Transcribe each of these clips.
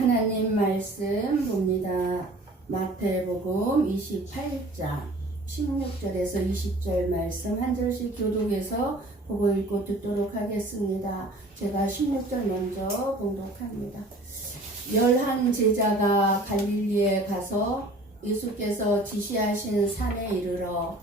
하나님 말씀 봅니다. 마태복음 28장 16절에서 20절 말씀 한 절씩 교독해서 보고 읽고 듣도록 하겠습니다. 제가 16절 먼저 봉독합니다. 11 제자가 갈릴리에 가서 예수께서 지시하신 산에 이르러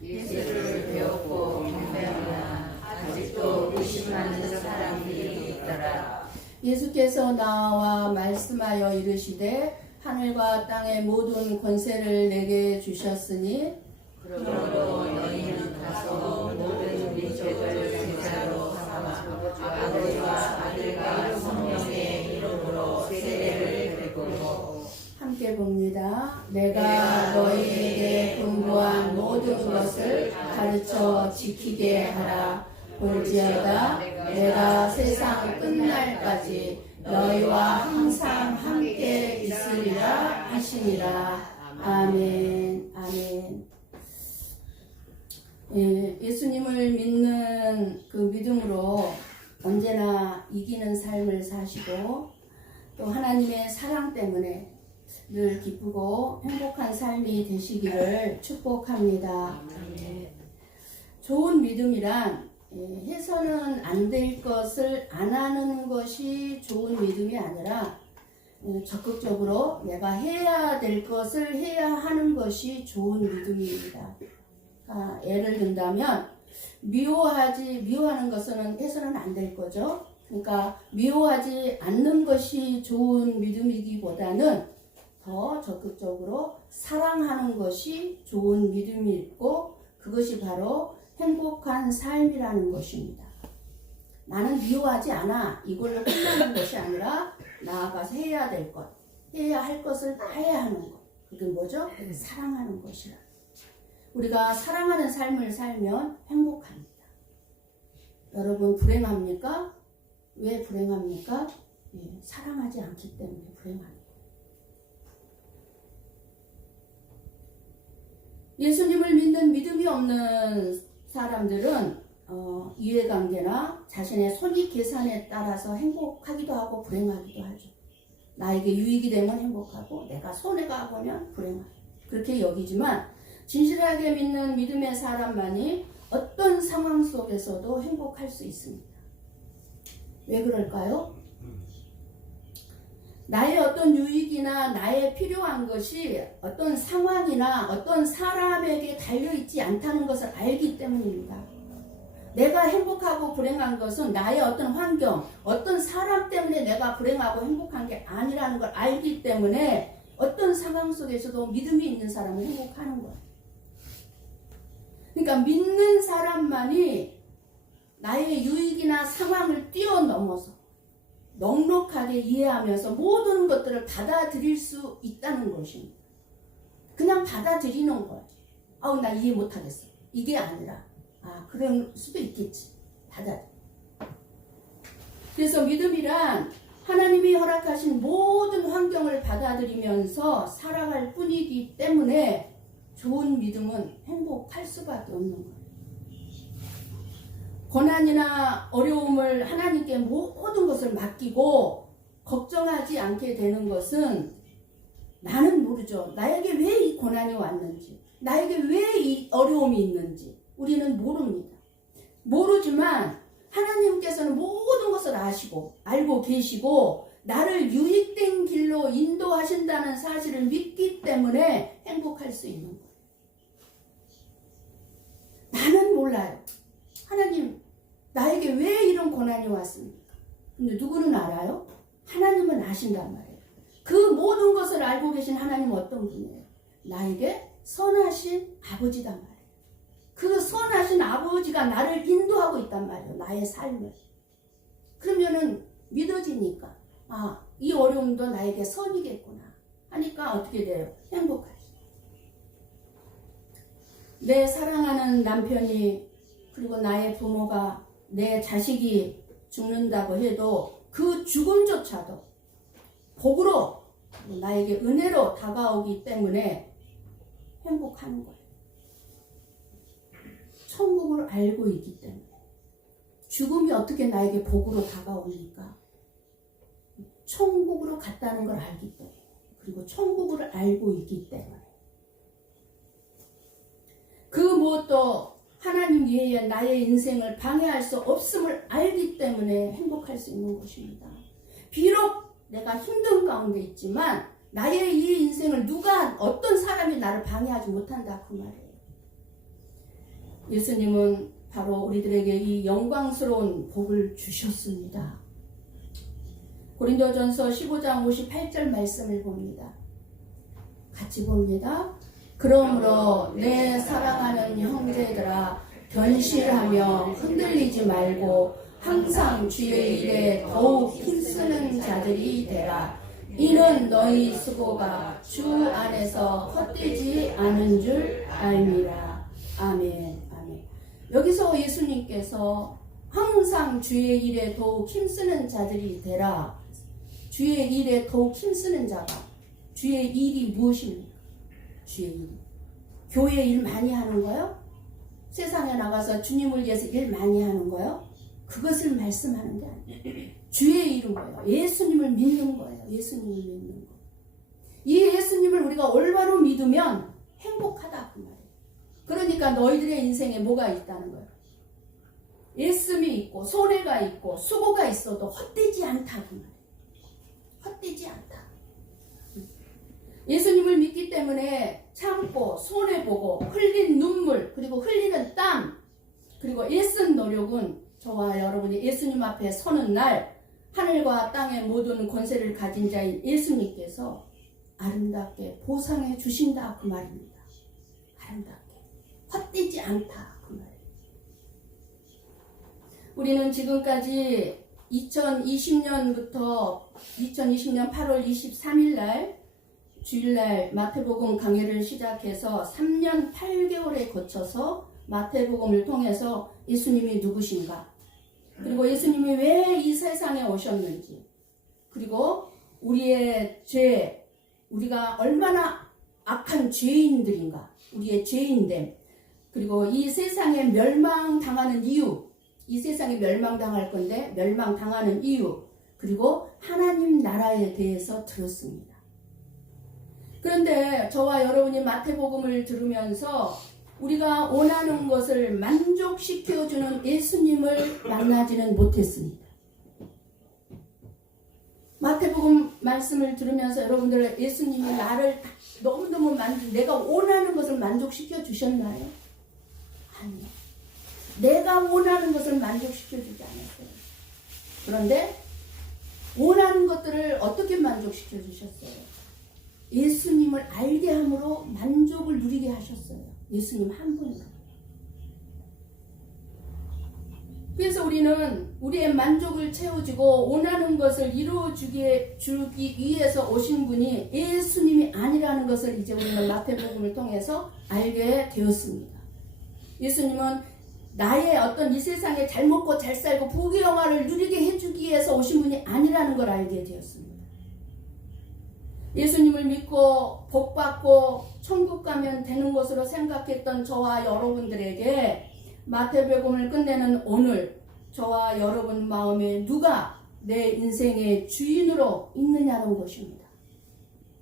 예수를 배웠고 경배하나 아직도 의심하는 사람들이 있더라. 예수께서 나와 말씀하여 이르시되 하늘과 땅의 모든 권세를 내게 주셨으니 그러므로 너희는 가서 모든 민족을 제자로 삼아 아버지와 아들과 성령의 이름으로 세례를 베푸고. 함께 봅니다. 내가 너희에게 분부한 모든 것을 가르쳐 지키게 하라. 볼지어다 내가 세상 끝날까지 너희와 항상 함께 있으리라 하시니라. 아멘. 아멘. 예수님을 믿는 그 믿음으로 언제나 이기는 삶을 사시고 또 하나님의 사랑 때문에 늘 기쁘고 행복한 삶이 되시기를 축복합니다. 좋은 믿음이란 해서는 안 될 것을 안 하는 것이 좋은 믿음이 아니라 적극적으로 내가 해야 될 것을 해야 하는 것이 좋은 믿음입니다. 예를 든다면 미워하는 것은 해서는 안 될 거죠. 그러니까 미워하지 않는 것이 좋은 믿음이기보다는 더 적극적으로 사랑하는 것이 좋은 믿음이고 그것이 바로 행복한 삶이라는 것입니다. 나는 미워하지 않아. 이걸로 끝나는 것이 아니라 나아가서 해야 될 것, 해야 할 것을 다 해야 하는 것. 그게 뭐죠? 사랑하는 것이라. 우리가 사랑하는 삶을 살면 행복합니다. 여러분 불행합니까? 왜 불행합니까? 사랑하지 않기 때문에 불행합니다. 예수님을 믿는 믿음이 없는 사람들은 이해관계나 자신의 손익 계산에 따라서 행복하기도 하고 불행하기도 하죠. 나에게 유익이 되면 행복하고 내가 손해가 보면 불행하고 그렇게 여기지만 진실하게 믿는 믿음의 사람만이 어떤 상황 속에서도 행복할 수 있습니다. 왜 그럴까요? 나의 어떤 유익이나 나의 필요한 것이 어떤 상황이나 어떤 사람에게 달려있지 않다는 것을 알기 때문입니다. 내가 행복하고 불행한 것은 나의 어떤 환경, 어떤 사람 때문에 내가 불행하고 행복한 게 아니라는 걸 알기 때문에 어떤 상황 속에서도 믿음이 있는 사람은 행복하는 거예요. 그러니까 믿는 사람만이 나의 유익이나 상황을 뛰어넘어서 넉넉하게 이해하면서 모든 것들을 받아들일 수 있다는 것입니다. 그냥 받아들이는 거예요. 나 이해 못하겠어. 이게 아니라 그럴 수도 있겠지. 받아들여. 그래서 믿음이란 하나님이 허락하신 모든 환경을 받아들이면서 살아갈 뿐이기 때문에 좋은 믿음은 행복할 수밖에 없는 거예요. 고난이나 어려움을 하나님께 모든 것을 맡기고 걱정하지 않게 되는 것은 나는 모르죠. 나에게 왜 이 고난이 왔는지, 나에게 왜 이 어려움이 있는지 우리는 모릅니다. 모르지만 하나님께서는 모든 것을 아시고 알고 계시고 나를 유익된 길로 인도하신다는 사실을 믿기 때문에 행복할 수 있는 거예요. 나는 몰라요. 하나님, 나에게 왜 이런 고난이 왔습니까? 근데 누구는 알아요? 하나님은 아신단 말이에요. 그 모든 것을 알고 계신 하나님은 어떤 분이에요? 나에게 선하신 아버지단 말이에요. 그 선하신 아버지가 나를 인도하고 있단 말이에요. 나의 삶을. 그러면은 믿어지니까 이 어려움도 나에게 선이겠구나 하니까 어떻게 돼요? 행복하죠. 내 사랑하는 남편이 그리고 나의 부모가 내 자식이 죽는다고 해도 그 죽음조차도 복으로 나에게 은혜로 다가오기 때문에 행복하는 거예요. 천국을 알고 있기 때문에. 죽음이 어떻게 나에게 복으로 다가옵니까? 천국으로 갔다는 걸 알기 때문에, 그리고 천국을 알고 있기 때문에, 그 무엇도 하나님 외에 나의 인생을 방해할 수 없음을 알기 때문에 행복할 수 있는 것입니다. 비록 내가 힘든 가운데 있지만 나의 이 인생을 어떤 사람이 나를 방해하지 못한다, 그 말이에요. 예수님은 바로 우리들에게 이 영광스러운 복을 주셨습니다. 고린도전서 15장 58절 말씀을 봅니다. 같이 봅니다. 그러므로 내 사랑하는 형제들아, 견실하며 흔들리지 말고 항상 주의 일에 더욱 힘쓰는 자들이 되라. 이는 너희 수고가 주 안에서 헛되지 않은 줄 알미라. 아멘. 아멘. 여기서 예수님께서 항상 주의 일에 더욱 힘쓰는 자들이 되라. 주의 일에 더욱 힘쓰는 자가, 주의 일이 무엇입니까? 주의 일. 교회 일 많이 하는 거요? 세상에 나가서 주님을 위해서 일 많이 하는 거요? 그것을 말씀하는 게 아니에요. 주의 일인 거예요. 예수님을 믿는 거예요. 예수님을 믿는 거. 이 예수님을 우리가 올바로 믿으면 행복하다, 그 말이에요. 그러니까 너희들의 인생에 뭐가 있다는 거예요? 애씀이 있고 손해가 있고 수고가 있어도 헛되지 않다, 그 말이에요. 헛되지 않다. 예수님을 믿기 때문에 참고 손해보고 흘린 눈물, 그리고 흘리는 땀, 그리고 애쓴 노력은 저와 여러분이 예수님 앞에 서는 날 하늘과 땅의 모든 권세를 가진 자인 예수님께서 아름답게 보상해 주신다, 그 말입니다. 아름답게 헛되지 않다, 그 말이에요. 우리는 지금까지 2020년부터 2020년 8월 23일 날 주일날 마태복음 강해를 시작해서 3년 8개월에 거쳐서 마태복음을 통해서 예수님이 누구신가, 그리고 예수님이 왜 이 세상에 오셨는지, 그리고 우리의 죄, 우리가 얼마나 악한 죄인들인가, 우리의 죄인됨, 그리고 이 세상에 멸망당하는 이유, 이 세상에 멸망당할 건데 멸망당하는 이유, 그리고 하나님 나라에 대해서 들었습니다. 그런데 저와 여러분이 마태복음을 들으면서 우리가 원하는 것을 만족시켜주는 예수님을 만나지는 못했습니다. 마태복음 말씀을 들으면서 여러분들, 예수님이 나를 너무너무 내가 원하는 것을 만족시켜 주셨나요? 아니요. 내가 원하는 것을 만족시켜 주지 않았어요. 그런데 원하는 것들을 어떻게 만족시켜 주셨어요? 예수님을 알게 함으로 만족을 누리게 하셨어요. 예수님 한 분으로. 그래서 우리는 우리의 만족을 채워주고 원하는 것을 이루어주기 위해서 오신 분이 예수님이 아니라는 것을 이제 우리는 마태복음을 통해서 알게 되었습니다. 예수님은 나의 어떤 이 세상에 잘 먹고 잘 살고 부귀 영화를 누리게 해주기 위해서 오신 분이 아니라는 걸 알게 되었습니다. 예수님을 믿고 복받고 천국 가면 되는 것으로 생각했던 저와 여러분들에게 마태복음을 끝내는 오늘, 저와 여러분 마음에 누가 내 인생의 주인으로 있느냐는 것입니다.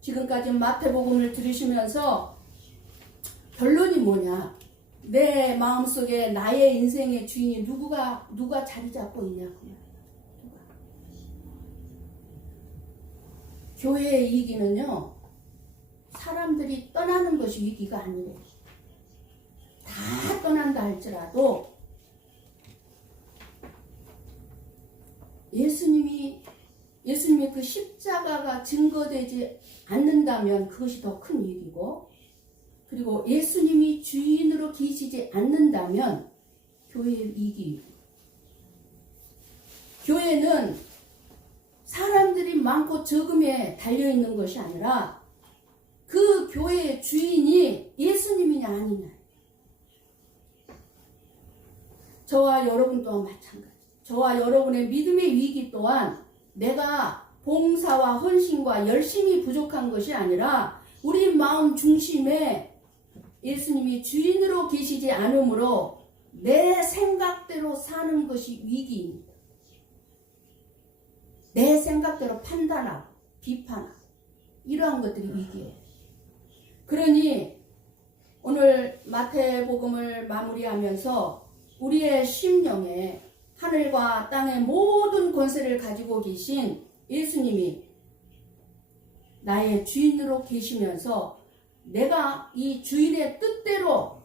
지금까지 마태복음을 들으시면서 결론이 뭐냐? 내 마음속에 나의 인생의 주인이 누가 자리 잡고 있냐, 그 말이에요. 교회의 위기는요, 사람들이 떠나는 것이 위기가 아니에요. 다 떠난다 할지라도 예수님의 그 십자가가 증거되지 않는다면 그것이 더 큰 위기고, 그리고 예수님이 주인으로 계시지 않는다면 교회의 위기. 교회는 사람들이 많고 적음에 달려있는 것이 아니라 그 교회의 주인이 예수님이냐 아니냐. 저와 여러분 또한 마찬가지. 저와 여러분의 믿음의 위기 또한 내가 봉사와 헌신과 열심이 부족한 것이 아니라 우리 마음 중심에 예수님이 주인으로 계시지 않으므로 내 생각대로 사는 것이 위기입니다. 내 생각 생각대로 판단하고 비판하고 이러한 것들이 위기예요. 그러니 오늘 마태복음을 마무리하면서 우리의 심령에 하늘과 땅의 모든 권세를 가지고 계신 예수님이 나의 주인으로 계시면서 내가 이 주인의 뜻대로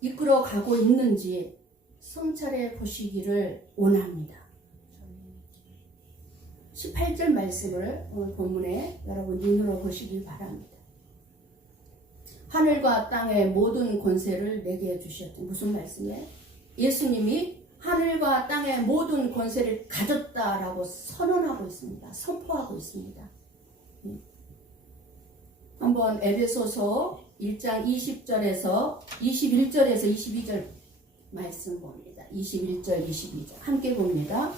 이끌어 가고 있는지 성찰해 보시기를 원합니다. 18절 말씀을 오늘 본문에 여러분 눈으로 보시기 바랍니다. 하늘과 땅의 모든 권세를 내게 주셨죠. 무슨 말씀이에요? 예수님이 하늘과 땅의 모든 권세를 가졌다라고 선언하고 있습니다. 선포하고 있습니다. 한번 에베소서 1장 20절에서 21절에서 22절 말씀 봅니다. 21절 22절 함께 봅니다.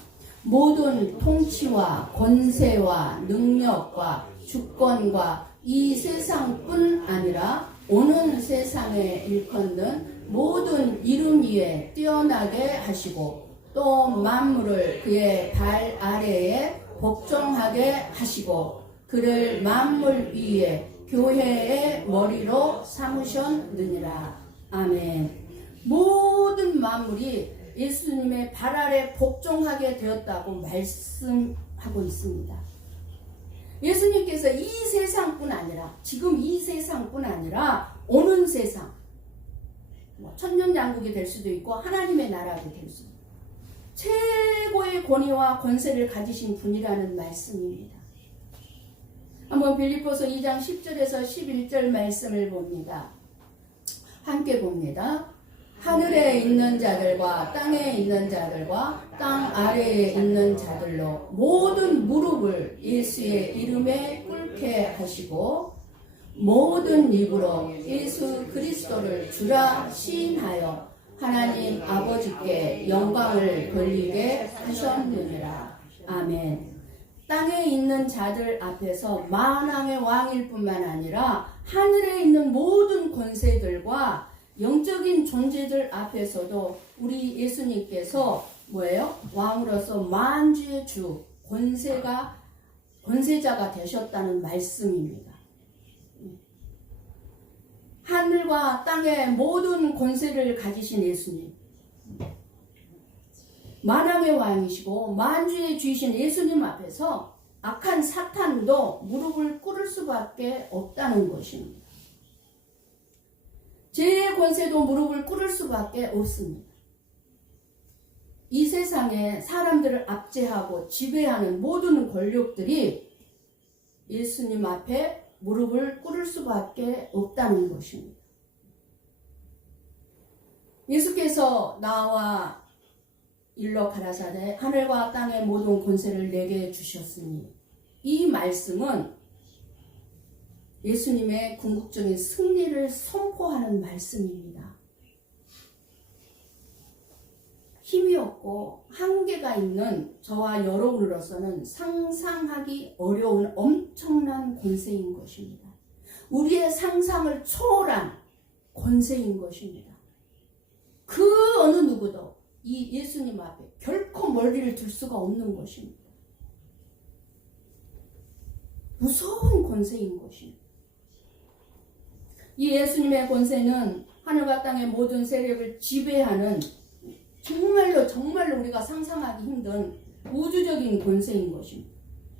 모든 통치와 권세와 능력과 주권과 이 세상뿐 아니라 오는 세상에 일컫는 모든 이름 위에 뛰어나게 하시고 또 만물을 그의 발 아래에 복종하게 하시고 그를 만물 위에 교회의 머리로 삼으셨느니라. 아멘. 모든 만물이 예수님의 발 아래 복종하게 되었다고 말씀하고 있습니다. 예수님께서 이 세상뿐 아니라 지금 이 세상뿐 아니라 오는 세상 천년왕국이 될 수도 있고 하나님의 나라가 될 수도 있고 최고의 권위와 권세를 가지신 분이라는 말씀입니다. 한번 빌립보서 2장 10절에서 11절 말씀을 봅니다. 함께 봅니다. 하늘에 있는 자들과 땅에 있는 자들과 땅 아래에 있는 자들로 모든 무릎을 예수의 이름에 꿇게 하시고 모든 입으로 예수 그리스도를 주라 시인하여 하나님 아버지께 영광을 돌리게 하셨느니라. 아멘. 땅에 있는 자들 앞에서 만왕의 왕일 뿐만 아니라 하늘에 있는 모든 권세들과 영적인 존재들 앞에서도 우리 예수님께서 뭐예요? 왕으로서 만주의 주, 권세자가 되셨다는 말씀입니다. 하늘과 땅의 모든 권세를 가지신 예수님. 만왕의 왕이시고 만주의 주이신 예수님 앞에서 악한 사탄도 무릎을 꿇을 수밖에 없다는 것입니다. 죄의 권세도 무릎을 꿇을 수밖에 없습니다. 이 세상에 사람들을 압제하고 지배하는 모든 권력들이 예수님 앞에 무릎을 꿇을 수밖에 없다는 것입니다. 예수께서 나와 일러 가라사대 하늘과 땅의 모든 권세를 내게 주셨으니 이 말씀은 예수님의 궁극적인 승리를 선포하는 말씀입니다. 힘이 없고 한계가 있는 저와 여러분으로서는 상상하기 어려운 엄청난 권세인 것입니다. 우리의 상상을 초월한 권세인 것입니다. 그 어느 누구도 이 예수님 앞에 결코 멀리를 둘 수가 없는 것입니다. 무서운 권세인 것입니다. 이 예수님의 권세는 하늘과 땅의 모든 세력을 지배하는 정말로 우리가 상상하기 힘든 우주적인 권세인 것입니다.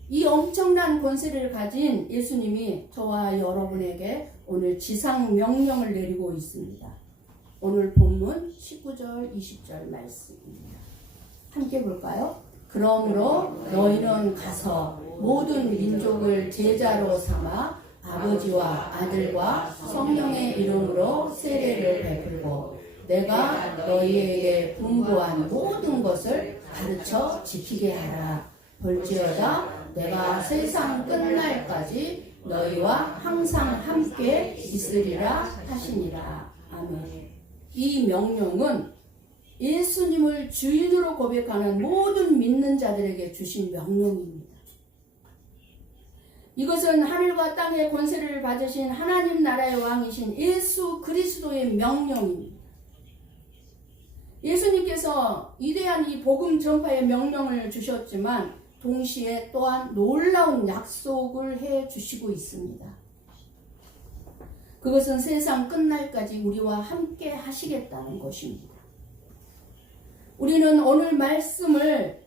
이 엄청난 권세를 가진 예수님이 저와 여러분에게 오늘 지상 명령을 내리고 있습니다. 오늘 본문 19절 20절 말씀입니다. 함께 볼까요? 그러므로 너희는 가서 모든 민족을 제자로 삼아 아버지와 아들과 성령의 이름으로 세례를 베풀고 내가 너희에게 분부한 모든 것을 가르쳐 지키게 하라. 볼지어다 내가 세상 끝날까지 너희와 항상 함께 있으리라 하시니라. 아멘. 이 명령은 예수님을 주인으로 고백하는 모든 믿는 자들에게 주신 명령입니다. 이것은 하늘과 땅의 권세를 받으신 하나님 나라의 왕이신 예수 그리스도의 명령입니다. 예수님께서 위대한 이 복음 전파의 명령을 주셨지만 동시에 또한 놀라운 약속을 해 주시고 있습니다. 그것은 세상 끝날까지 우리와 함께 하시겠다는 것입니다. 우리는 오늘 말씀을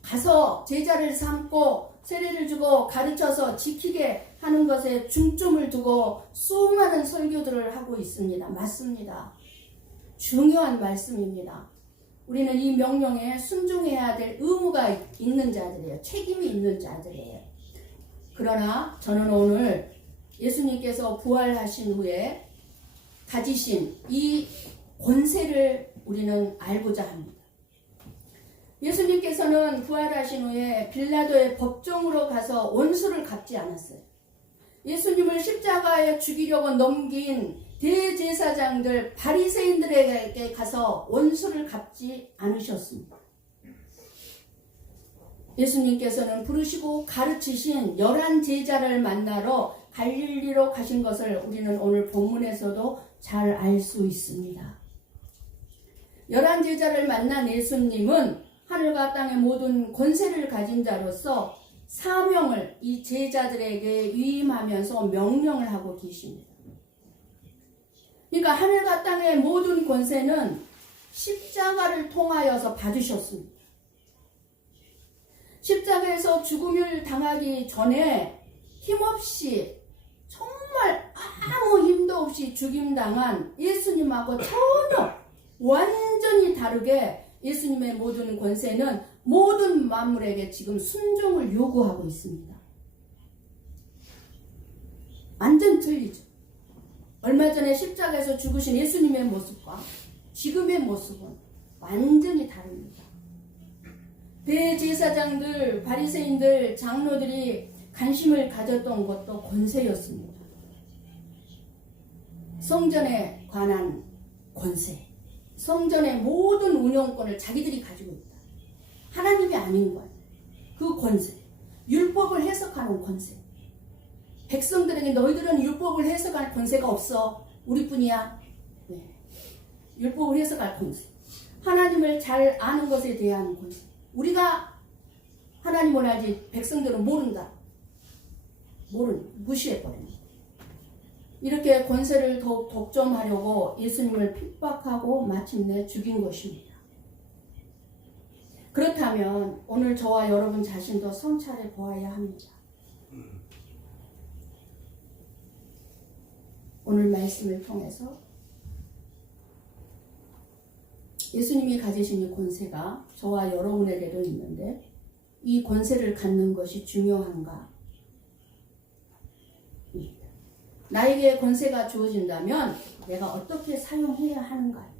가서 제자를 삼고 세례를 주고 가르쳐서 지키게 하는 것에 중점을 두고 수많은 설교들을 하고 있습니다. 맞습니다. 중요한 말씀입니다. 우리는 이 명령에 순종해야 될 의무가 있는 자들이에요. 책임이 있는 자들이에요. 그러나 저는 오늘 예수님께서 부활하신 후에 가지신 이 권세를 우리는 알고자 합니다. 예수님께서는 부활하신 후에 빌라도의 법정으로 가서 원수를 갚지 않았어요. 예수님을 십자가에 죽이려고 넘긴 대제사장들, 바리새인들에게 가서 원수를 갚지 않으셨습니다. 예수님께서는 부르시고 가르치신 11 제자를 만나러 갈릴리로 가신 것을 우리는 오늘 본문에서도 잘 알 수 있습니다. 11 제자를 만난 예수님은 하늘과 땅의 모든 권세를 가진 자로서 사명을 이 제자들에게 위임하면서 명령을 하고 계십니다. 그러니까 하늘과 땅의 모든 권세는 십자가를 통하여서 받으셨습니다. 십자가에서 죽음을 당하기 전에 힘없이 정말 아무 힘도 없이 죽임당한 예수님하고 전혀 완전히 다르게 예수님의 모든 권세는 모든 만물에게 지금 순종을 요구하고 있습니다. 완전 틀리죠. 얼마 전에 십자가에서 죽으신 예수님의 모습과 지금의 모습은 완전히 다릅니다. 대제사장들, 바리새인들, 장로들이 관심을 가졌던 것도 권세였습니다. 성전에 관한 권세, 성전의 모든 운영권을 자기들이 가지고 있다. 하나님이 아닌 거예요. 그 권세, 율법을 해석하는 권세. 백성들에게 너희들은 율법을 해석할 권세가 없어. 우리뿐이야. 네. 율법을 해석할 권세. 하나님을 잘 아는 것에 대한 권세. 우리가 하나님을 알지 백성들은 모른다. 무시해버립니다. 이렇게 권세를 더욱 독점하려고 예수님을 핍박하고 마침내 죽인 것입니다. 그렇다면 오늘 저와 여러분 자신도 성찰해 보아야 합니다. 오늘 말씀을 통해서 예수님이 가지신 이 권세가 저와 여러분에게도 있는데 이 권세를 갖는 것이 중요한가? 나에게 권세가 주어진다면 내가 어떻게 사용해야 하는가?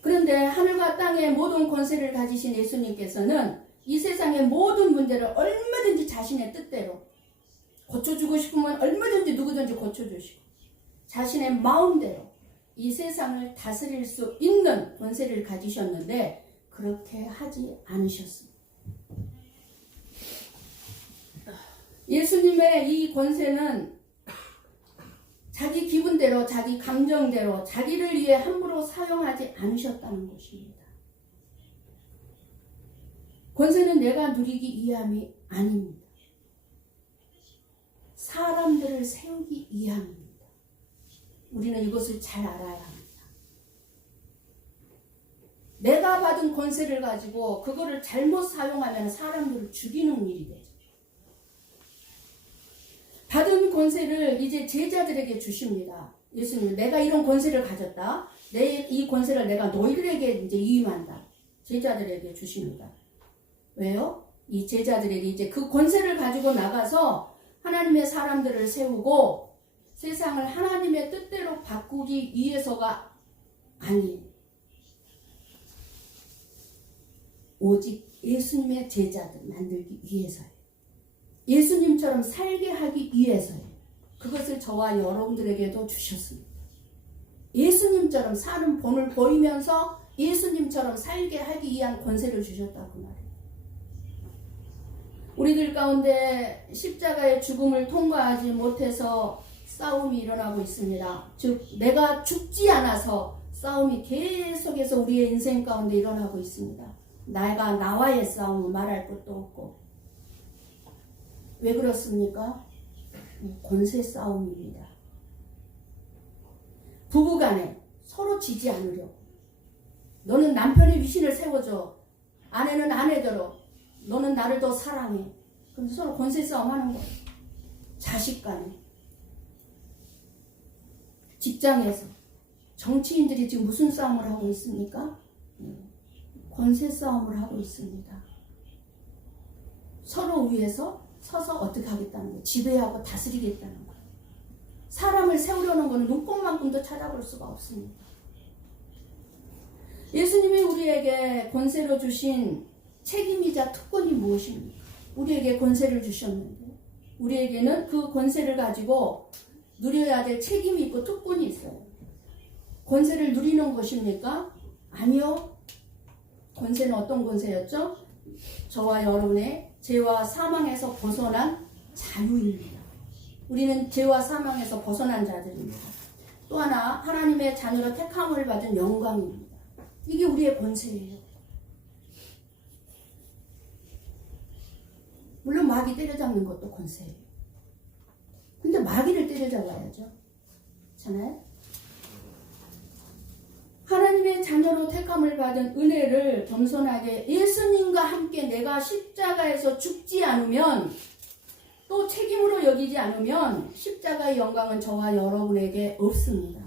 그런데 하늘과 땅의 모든 권세를 가지신 예수님께서는 이 세상의 모든 문제를 얼마든지 자신의 뜻대로 고쳐주고 싶으면 얼마든지 누구든지 고쳐주시고 자신의 마음대로 이 세상을 다스릴 수 있는 권세를 가지셨는데 그렇게 하지 않으셨습니다. 예수님의 이 권세는 자기 기분대로, 자기 감정대로, 자기를 위해 함부로 사용하지 않으셨다는 것입니다. 권세는 내가 누리기 위함이 아닙니다. 사람들을 세우기 위함입니다. 우리는 이것을 잘 알아야 합니다. 내가 받은 권세를 가지고 그거를 잘못 사용하면 사람들을 죽이는 일이 되죠. 받은 권세를 이제 제자들에게 주십니다. 예수님, 내가 이런 권세를 가졌다. 이 권세를 내가 너희들에게 이제 위임한다. 제자들에게 주십니다. 왜요? 이 제자들에게 이제 그 권세를 가지고 나가서 하나님의 사람들을 세우고 세상을 하나님의 뜻대로 바꾸기 위해서가 아닌 오직 예수님의 제자들 만들기 위해서요. 예수님처럼 살게 하기 위해서요. 그것을 저와 여러분들에게도 주셨습니다. 예수님처럼 사는 본을 보이면서 예수님처럼 살게 하기 위한 권세를 주셨다고 말해요. 우리들 가운데 십자가의 죽음을 통과하지 못해서 싸움이 일어나고 있습니다. 즉 내가 죽지 않아서 싸움이 계속해서 우리의 인생 가운데 일어나고 있습니다. 내가 나와의 싸움은 말할 것도 없고. 왜 그렇습니까? 권세 싸움입니다. 부부간에 서로 지지 않으려고. 너는 남편의 위신을 세워줘. 아내는 아내대로. 너는 나를 더 사랑해. 그럼 서로 권세 싸움 하는 거예요. 자식 간에. 직장에서. 정치인들이 지금 무슨 싸움을 하고 있습니까? 권세 싸움을 하고 있습니다. 서로 위에서 서서 어떻게 하겠다는 거예요. 지배하고 다스리겠다는 거예요. 사람을 세우려는 것은 눈꼽만큼도 찾아볼 수가 없습니다. 예수님이 우리에게 권세로 주신 책임이자 특권이 무엇입니까? 우리에게 권세를 주셨는데 우리에게는 그 권세를 가지고 누려야 될 책임이 있고 특권이 있어요. 권세를 누리는 것입니까? 아니요. 권세는 어떤 권세였죠? 저와 여러분의 죄와 사망에서 벗어난 자유입니다. 우리는 죄와 사망에서 벗어난 자들입니다. 또 하나 하나님의 자녀로 택함을 받은 영광입니다. 이게 우리의 권세예요. 물론 마귀 때려잡는 것도 권세예요. 근데 마귀를 때려잡아야죠. 그렇잖아요? 하나님의 자녀로 택함을 받은 은혜를 겸손하게 예수님과 함께 내가 십자가에서 죽지 않으면 또 책임으로 여기지 않으면 십자가의 영광은 저와 여러분에게 없습니다.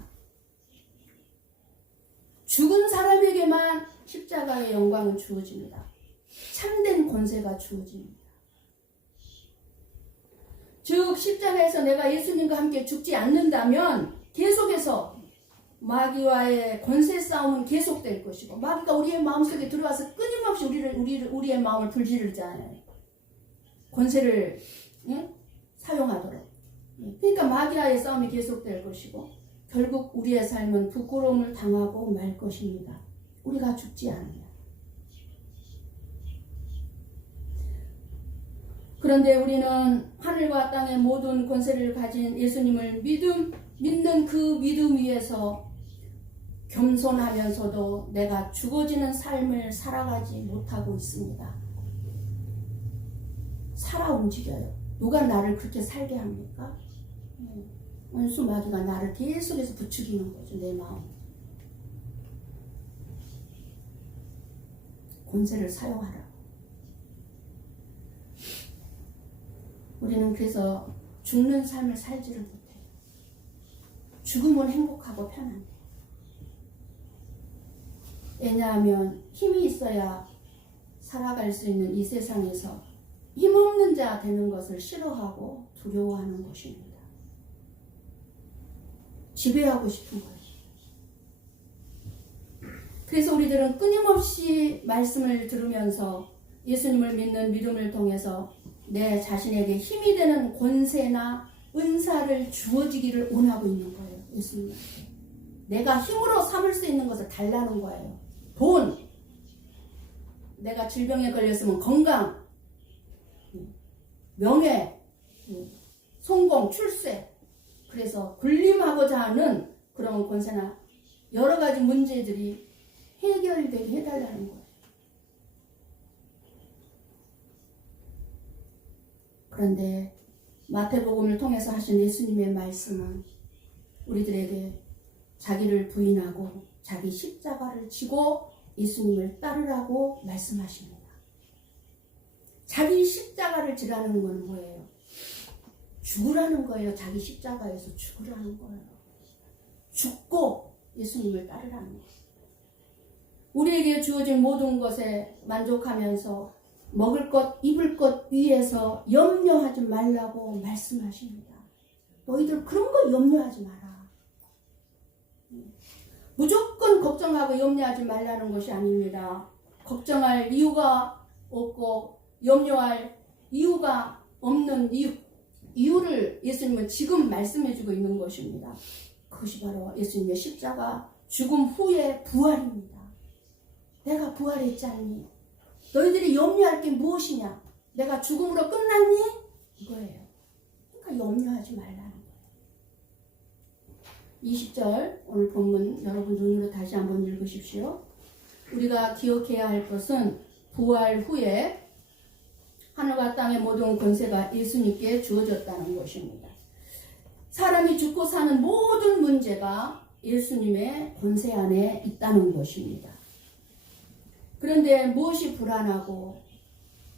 죽은 사람에게만 십자가의 영광은 주어집니다. 참된 권세가 주어집니다. 즉 십자가에서 내가 예수님과 함께 죽지 않는다면 계속해서 마귀와의 권세 싸움은 계속될 것이고 마귀가 우리의 마음속에 들어와서 끊임없이 우리의 마음을 불지르잖아요. 권세를 사용하도록. 그러니까 마귀와의 싸움이 계속될 것이고 결국 우리의 삶은 부끄러움을 당하고 말 것입니다. 우리가 죽지 않으면. 그런데 우리는 하늘과 땅의 모든 권세를 가진 예수님을 믿는 그 믿음 위에서 겸손하면서도 내가 죽어지는 삶을 살아가지 못하고 있습니다. 살아 움직여요. 누가 나를 그렇게 살게 합니까? 원수 마귀가 나를 계속해서 부추기는 거죠. 내 마음. 권세를 사용하라. 우리는 그래서 죽는 삶을 살지를 못해요. 죽음은 행복하고 편안해요. 왜냐하면 힘이 있어야 살아갈 수 있는 이 세상에서 힘없는 자 되는 것을 싫어하고 두려워하는 것입니다. 지배하고 싶은 거예요. 그래서 우리들은 끊임없이 말씀을 들으면서 예수님을 믿는 믿음을 통해서 내 자신에게 힘이 되는 권세나 은사를 주어지기를 원하고 있는 거예요. 예수님한테. 내가 힘으로 삼을 수 있는 것을 달라는 거예요. 돈, 내가 질병에 걸렸으면 건강, 명예, 성공, 출세. 그래서 군림하고자 하는 그런 권세나 여러 가지 문제들이 해결되게 해달라는 거예요. 그런데 마태복음을 통해서 하신 예수님의 말씀은 우리들에게 자기를 부인하고 자기 십자가를 지고 예수님을 따르라고 말씀하십니다. 자기 십자가를 지라는 건 뭐예요? 죽으라는 거예요. 자기 십자가에서 죽으라는 거예요. 죽고 예수님을 따르라는 거예요. 우리에게 주어진 모든 것에 만족하면서 먹을 것, 입을 것 위해서 염려하지 말라고 말씀하십니다. 너희들 그런 거 염려하지 마라. 무조건 걱정하고 염려하지 말라는 것이 아닙니다. 걱정할 이유가 없고 염려할 이유가 없는 이유를 예수님은 지금 말씀해주고 있는 것입니다. 그것이 바로 예수님의 십자가 죽음 후의 부활입니다. 내가 부활했지 않니? 너희들이 염려할 게 무엇이냐? 내가 죽음으로 끝났니? 이거예요. 그러니까 염려하지 말라는 거예요. 20절 오늘 본문 여러분 눈으로 다시 한번 읽으십시오. 우리가 기억해야 할 것은 부활 후에 하늘과 땅의 모든 권세가 예수님께 주어졌다는 것입니다. 사람이 죽고 사는 모든 문제가 예수님의 권세 안에 있다는 것입니다. 그런데 무엇이 불안하고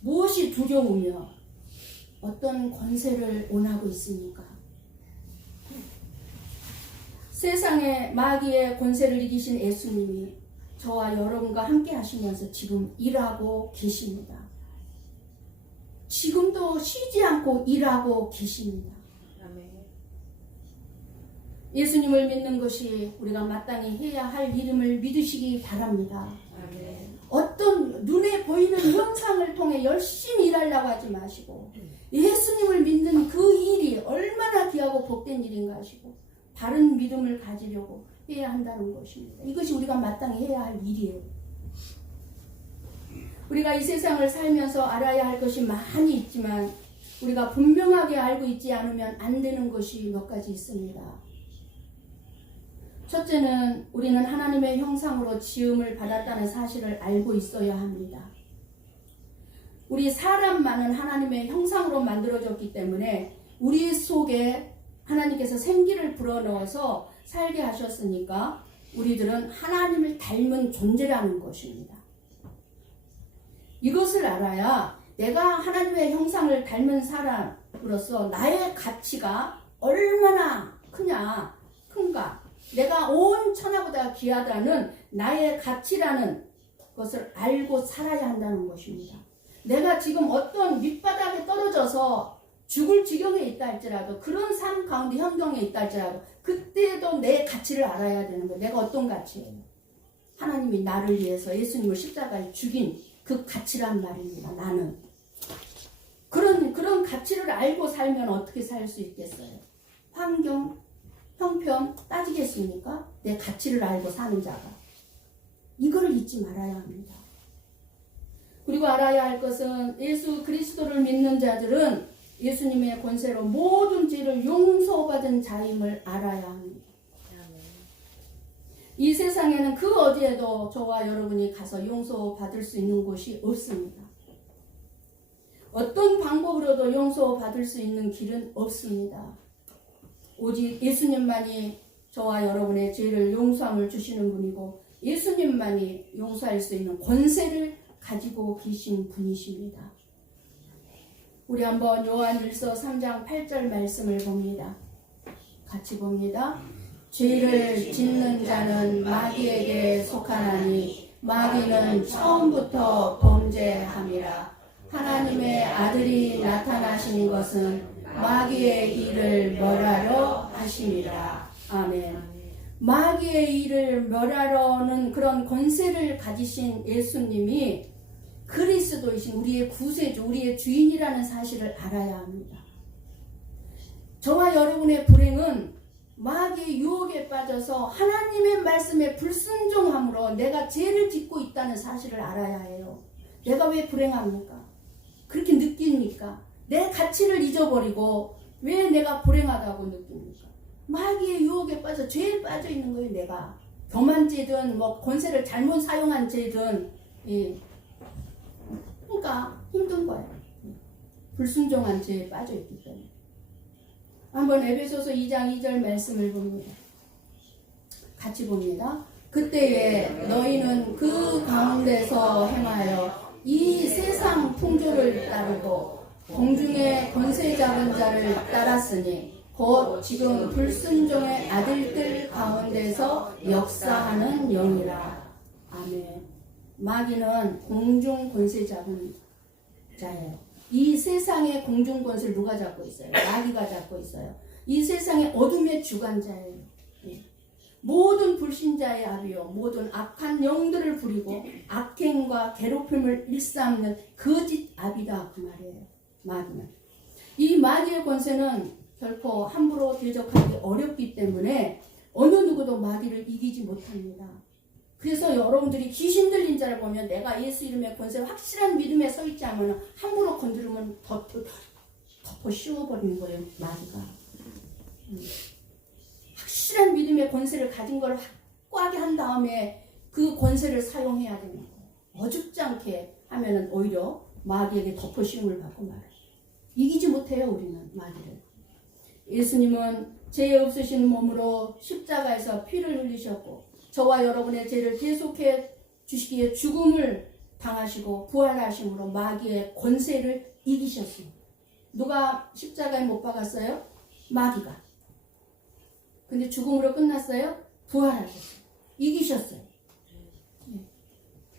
무엇이 두려우며 어떤 권세를 원하고 있습니까? 세상의 마귀의 권세를 이기신 예수님이 저와 여러분과 함께 하시면서 지금 일하고 계십니다. 지금도 쉬지 않고 일하고 계십니다. 예수님을 믿는 것이 우리가 마땅히 해야 할 일임을 믿으시기 바랍니다. 어떤 눈에 보이는 현상을 통해 열심히 일하려고 하지 마시고 예수님을 믿는 그 일이 얼마나 귀하고 복된 일인가 하시고 바른 믿음을 가지려고 해야 한다는 것입니다. 이것이 우리가 마땅히 해야 할 일이에요. 우리가 이 세상을 살면서 알아야 할 것이 많이 있지만 우리가 분명하게 알고 있지 않으면 안 되는 것이 몇 가지 있습니다. 첫째는 우리는 하나님의 형상으로 지음을 받았다는 사실을 알고 있어야 합니다. 우리 사람만은 하나님의 형상으로 만들어졌기 때문에 우리 속에 하나님께서 생기를 불어넣어서 살게 하셨으니까 우리들은 하나님을 닮은 존재라는 것입니다. 이것을 알아야 내가 하나님의 형상을 닮은 사람으로서 나의 가치가 얼마나 큰가, 내가 온 천하보다 귀하다는 나의 가치라는 것을 알고 살아야 한다는 것입니다. 내가 지금 어떤 밑바닥에 떨어져서 죽을 지경에 있다 할지라도 그런 삶 가운데 환경에 있다 할지라도 그때도 내 가치를 알아야 되는 거예요. 내가 어떤 가치예요? 하나님이 나를 위해서 예수님을 십자가에 죽인 그 가치란 말입니다. 나는 그런 가치를 알고 살면 어떻게 살 수 있겠어요? 환경, 형편 따지겠습니까? 내 가치를 알고 사는 자가 이거를 잊지 말아야 합니다. 그리고 알아야 할 것은 예수 그리스도를 믿는 자들은 예수님의 권세로 모든 죄를 용서받은 자임을 알아야 합니다. 이 세상에는 그 어디에도 저와 여러분이 가서 용서받을 수 있는 곳이 없습니다. 어떤 방법으로도 용서받을 수 있는 길은 없습니다. 오직 예수님만이 저와 여러분의 죄를 용서함을 주시는 분이고 예수님만이 용서할 수 있는 권세를 가지고 계신 분이십니다. 우리 한번 요한일서 3장 8절 말씀을 봅니다. 같이 봅니다. 죄를 짓는 자는 마귀에게 속하나니 마귀는 처음부터 범죄함이라. 하나님의 아들이 나타나신 것은 마귀의 일을 멸하려 하심이라. 아멘. 마귀의 일을 멸하려는 그런 권세를 가지신 예수님이 그리스도이신 우리의 구세주, 우리의 주인이라는 사실을 알아야 합니다. 저와 여러분의 불행은 마귀의 유혹에 빠져서 하나님의 말씀에 불순종함으로 내가 죄를 짓고 있다는 사실을 알아야 해요. 내가 왜 불행합니까? 그렇게 느낍니까? 내 가치를 잊어버리고 왜 내가 불행하다고 느낍니까? 마귀의 유혹에 빠져 죄에 빠져 있는 거예요. 내가 교만죄든 권세를 잘못 사용한 죄든 그러니까 힘든 거예요. 불순종한 죄에 빠져 있기 때문에. 한번 에베소서 2장 2절 말씀을 봅니다. 같이 봅니다. 그때에 너희는 그 가운데서 행하여 이 세상 풍조를 따르고 공중의 권세 잡은 자를 따랐으니 곧 지금 불순종의 아들들 가운데서 역사하는 영이라. 아멘. 마귀는 공중 권세 잡은 자예요. 이 세상의 공중 권세를 누가 잡고 있어요? 마귀가 잡고 있어요. 이 세상의 어둠의 주관자예요. 모든 불신자의 아비요, 모든 악한 영들을 부리고 악행과 괴롭힘을 일삼는 거짓 아비다 그 말이에요. 마귀는. 이 마귀의 권세는 결코 함부로 대적하기 어렵기 때문에 어느 누구도 마귀를 이기지 못합니다. 그래서 여러분들이 귀신 들린 자를 보면 내가 예수 이름의 권세 확실한 믿음에 서 있지 않으면 함부로 건드리면 덮어 씌워버리는 거예요. 마귀가. 확실한 믿음의 권세를 가진 걸 확고하게 한 다음에 그 권세를 사용해야 되는 거예요. 어줍지 않게 하면은 오히려 마귀에게 덮어 씌움을 받고 말아요. 이기지 못해요, 우리는 마귀를. 예수님은 죄 없으신 몸으로 십자가에서 피를 흘리셨고 저와 여러분의 죄를 대속해 주시기에 죽음을 당하시고 부활하심으로 마귀의 권세를 이기셨습니다. 누가 십자가에 못 박았어요? 마귀가. 근데 죽음으로 끝났어요? 부활하셨어요. 이기셨어요.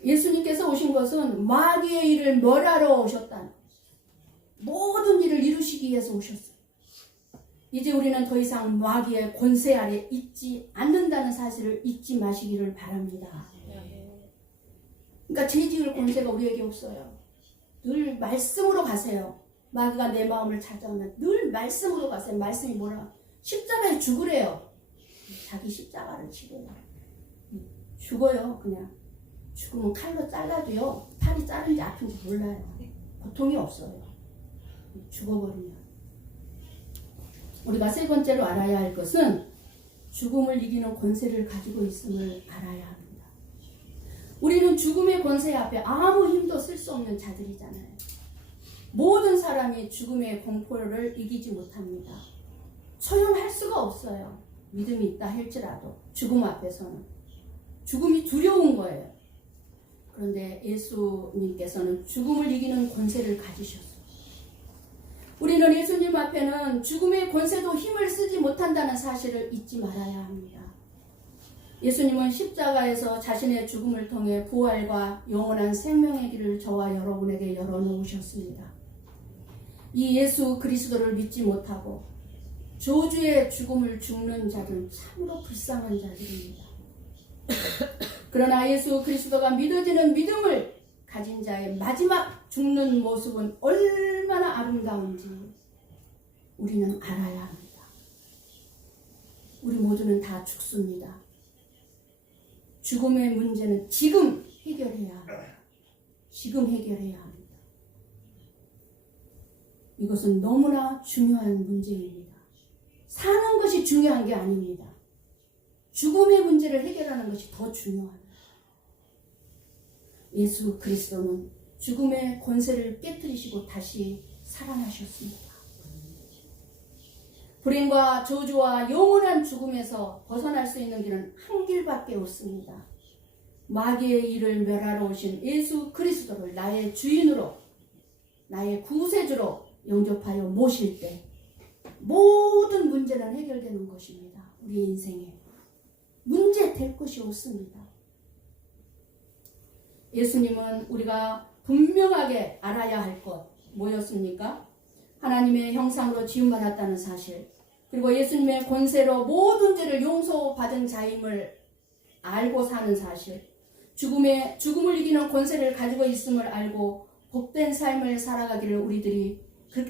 예수님께서 오신 것은 마귀의 일을 멸하러 오셨다는 거예요. 모든 일을 이루시기 위해서 오셨어요. 이제 우리는 더 이상 마귀의 권세 아래 있지 않는다는 사실을 잊지 마시기를 바랍니다. 그러니까 죄 지을 권세가 우리에게 없어요. 늘 말씀으로 가세요. 마귀가 내 마음을 찾아오면 늘 말씀으로 가세요. 말씀이 뭐라? 십자가에 죽으래요. 자기 십자가를 치래요. 죽어요. 그냥. 죽으면 칼로 잘라도요. 팔이 자른지 아픈지 몰라요. 고통이 없어요. 죽어버리면. 우리가 세 번째로 알아야 할 것은 죽음을 이기는 권세를 가지고 있음을 알아야 합니다. 우리는 죽음의 권세 앞에 아무 힘도 쓸 수 없는 자들이잖아요. 모든 사람이 죽음의 공포를 이기지 못합니다. 처형할 수가 없어요. 믿음이 있다 할지라도 죽음 앞에서는. 죽음이 두려운 거예요. 그런데 예수님께서는 죽음을 이기는 권세를 가지셨어요. 우리는 예수님 앞에는 죽음의 권세도 힘을 쓰지 못한다는 사실을 잊지 말아야 합니다. 예수님은 십자가에서 자신의 죽음을 통해 부활과 영원한 생명의 길을 저와 여러분에게 열어놓으셨습니다. 이 예수 그리스도를 믿지 못하고 저주의 죽음을 죽는 자들은 참으로 불쌍한 자들입니다. 그러나 예수 그리스도가 믿어지는 믿음을 가진 자의 마지막 죽는 모습은 얼마나 아름다운지 우리는 알아야 합니다. 우리 모두는 다 죽습니다. 죽음의 문제는 지금 해결해야 합니다. 지금 해결해야 합니다. 이것은 너무나 중요한 문제입니다. 사는 것이 중요한 게 아닙니다. 죽음의 문제를 해결하는 것이 더 중요합니다. 예수 그리스도는 죽음의 권세를 깨뜨리시고 다시 살아나셨습니다. 불행과 저주와 영원한 죽음에서 벗어날 수 있는 길은 한 길밖에 없습니다. 마귀의 일을 멸하러 오신 예수 그리스도를 나의 주인으로, 나의 구세주로 영접하여 모실 때 모든 문제는 해결되는 것입니다. 우리 인생에 문제 될 것이 없습니다. 예수님은 우리가 분명하게 알아야 할 것 뭐였습니까? 하나님의 형상으로 지음받았다는 사실, 그리고 예수님의 권세로 모든 죄를 용서받은 자임을 알고 사는 사실, 죽음을 이기는 권세를 가지고 있음을 알고 복된 삶을 살아가기를 우리들이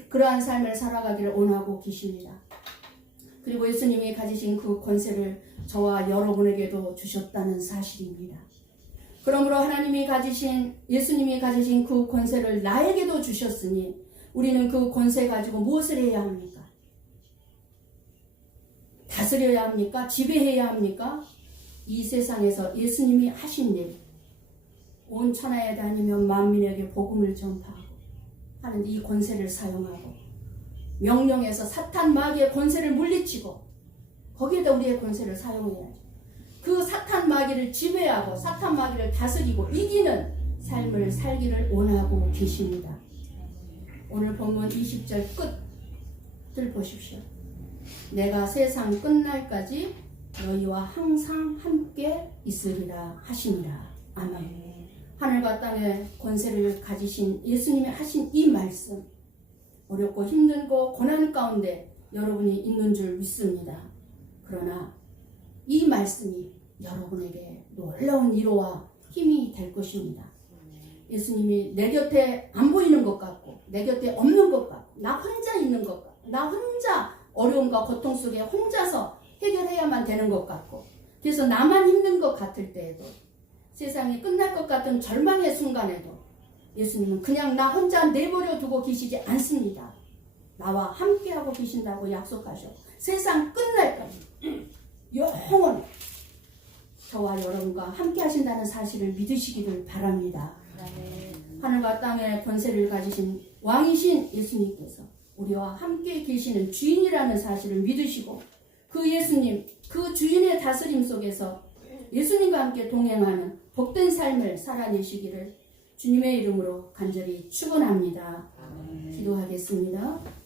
그러한 삶을 살아가기를 원하고 계십니다. 그리고 예수님이 가지신 그 권세를 저와 여러분에게도 주셨다는 사실입니다. 그러므로 예수님이 가지신 그 권세를 나에게도 주셨으니 우리는 그 권세 가지고 무엇을 해야 합니까? 다스려야 합니까? 지배해야 합니까? 이 세상에서 예수님이 하신 일, 온 천하에 다니며 만민에게 복음을 전파하고 하는데 이 권세를 사용하고 명령해서 사탄 마귀의 권세를 물리치고 거기에다 우리의 권세를 사용해야죠. 그 사탄 마귀를 지배하고 사탄 마귀를 다스리고 이기는 삶을 살기를 원하고 계십니다. 오늘 본문 20절 끝을 보십시오. 내가 세상 끝날까지 너희와 항상 함께 있으리라 하시니라. 아멘. 하늘과 땅의 권세를 가지신 예수님이 하신 이 말씀, 어렵고 힘들고 고난 가운데 여러분이 있는 줄 믿습니다. 그러나 이 말씀이 여러분에게 놀라운 위로와 힘이 될 것입니다. 예수님이 내 곁에 안 보이는 것 같고 내 곁에 없는 것 같고 나 혼자 있는 것 같고 나 혼자 어려움과 고통 속에 혼자서 해결해야만 되는 것 같고 그래서 나만 힘든 것 같을 때에도 세상이 끝날 것 같은 절망의 순간에도 예수님은 그냥 나 혼자 내버려 두고 계시지 않습니다. 나와 함께하고 계신다고 약속하셔. 세상 끝날까지 영원히 저와 여러분과 함께 하신다는 사실을 믿으시기를 바랍니다. 하늘과 땅의 권세를 가지신 왕이신 예수님께서 우리와 함께 계시는 주인이라는 사실을 믿으시고 그 예수님, 그 주인의 다스림 속에서 예수님과 함께 동행하는 복된 삶을 살아내시기를 주님의 이름으로 간절히 축원합니다. 기도하겠습니다.